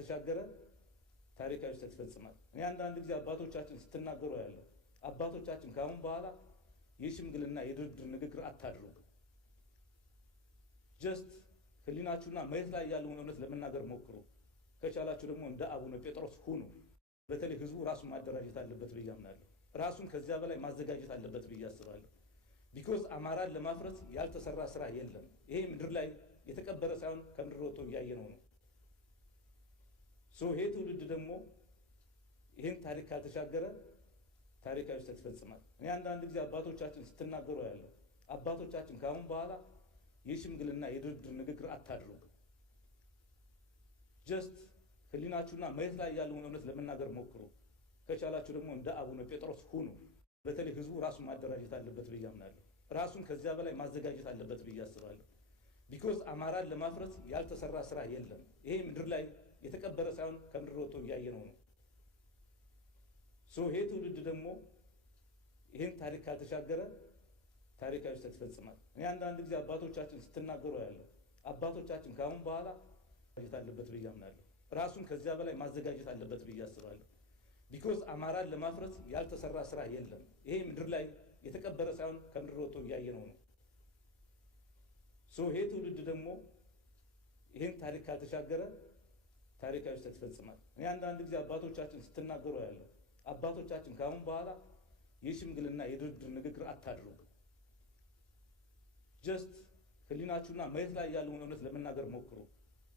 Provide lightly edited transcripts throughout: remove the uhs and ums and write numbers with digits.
ካልተሻገረ ታሪካዊ ስህተት ይፈጽማል። እኔ አንዳንድ ጊዜ አባቶቻችን ስትናገሩ ያለው አባቶቻችን ካሁን በኋላ የሽምግልና የድርድር ንግግር አታድርጉ። ጀስት ህሊናችሁና መሬት ላይ ያለውን እውነት ለመናገር ሞክሩ። ከቻላችሁ ደግሞ እንደ አቡነ ጴጥሮስ ሁኑ። በተለይ ህዝቡ ራሱን ማደራጀት አለበት ብዬ አምናለሁ። ራሱን ከዚያ በላይ ማዘጋጀት አለበት ብዬ አስባለሁ። ቢኮዝ አማራን ለማፍረስ ያልተሰራ ስራ የለም። ይሄ ምድር ላይ የተቀበረ ሳይሆን ከምድር ወጥቶ እያየነው ነው። ይሄ ትውልድ ደግሞ ይሄን ታሪክ ካልተሻገረ ታሪካዊ ስህተት ይፈጽማል። እኔ አንዳንድ ጊዜ አባቶቻችን ስትናገሩ ያለው አባቶቻችን ካሁን በኋላ የሽምግልና የድርድር ንግግር አታድርጉ። ጀስት ህሊናችሁና መሬት ላይ ያለውን እውነት ለመናገር ሞክሩ። ከቻላችሁ ደግሞ እንደ አቡነ ጴጥሮስ ሁኑ። በተለይ ህዝቡ ራሱን ማደራጀት አለበት ብዬ አምናለሁ። ራሱን ከዚያ በላይ ማዘጋጀት አለበት ብዬ አስባለሁ። ቢኮዝ አማራን ለማፍረስ ያልተሰራ ስራ የለም። ይሄ ምድር ላይ የተቀበረ ሳይሆን ከምድር ወጥቶ እያየነው ነው። ይሄ ትውልድ ደግሞ ይሄን ታሪክ ካልተሻገረ ታሪካዊ ስህተት ይፈጽማል። እኔ አንዳንድ ጊዜ አባቶቻችን ስትናገሩ ያለው አባቶቻችን ካሁን በኋላ ማዘጋጀት አለበት ብዬ አምናለሁ። ራሱን ከዚያ በላይ ማዘጋጀት አለበት ብዬ አስባለሁ። ቢኮዝ አማራን ለማፍረስ ያልተሰራ ስራ የለም። ይሄ ምድር ላይ የተቀበረ ሳይሆን ከምድር ወጥቶ እያየነው ነው። ይሄ ትውልድ ደግሞ ይሄን ታሪክ ካልተሻገረ ታሪካዊ ስህተት ይፈጽማል። እኔ አንዳንድ ጊዜ አባቶቻችን ስትናገሩ ያለው አባቶቻችን ካሁን በኋላ የሽምግልና የድርድር ንግግር አታድርጉ። ጀስት ህሊናችሁና መሬት ላይ ያለውን እውነት ለመናገር ሞክሩ።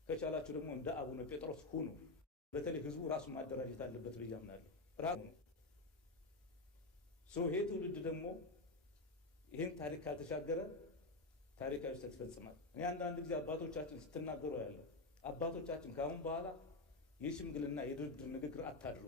ከቻላችሁ ደግሞ እንደ አቡነ ጴጥሮስ ሁኑ። በተለይ ህዝቡ ራሱን ማደራጀት አለበት ብዬ አምናለሁ። ይሄ ትውልድ ደግሞ ይሄን ታሪክ ካልተሻገረ ታሪካዊ ስህተት ይፈጽማል። እኔ አንዳንድ ጊዜ አባቶቻችን ስትናገሩ ያለው አባቶቻችን ካሁን በኋላ የሽምግልና የድርድር ንግግር አታድርጉ።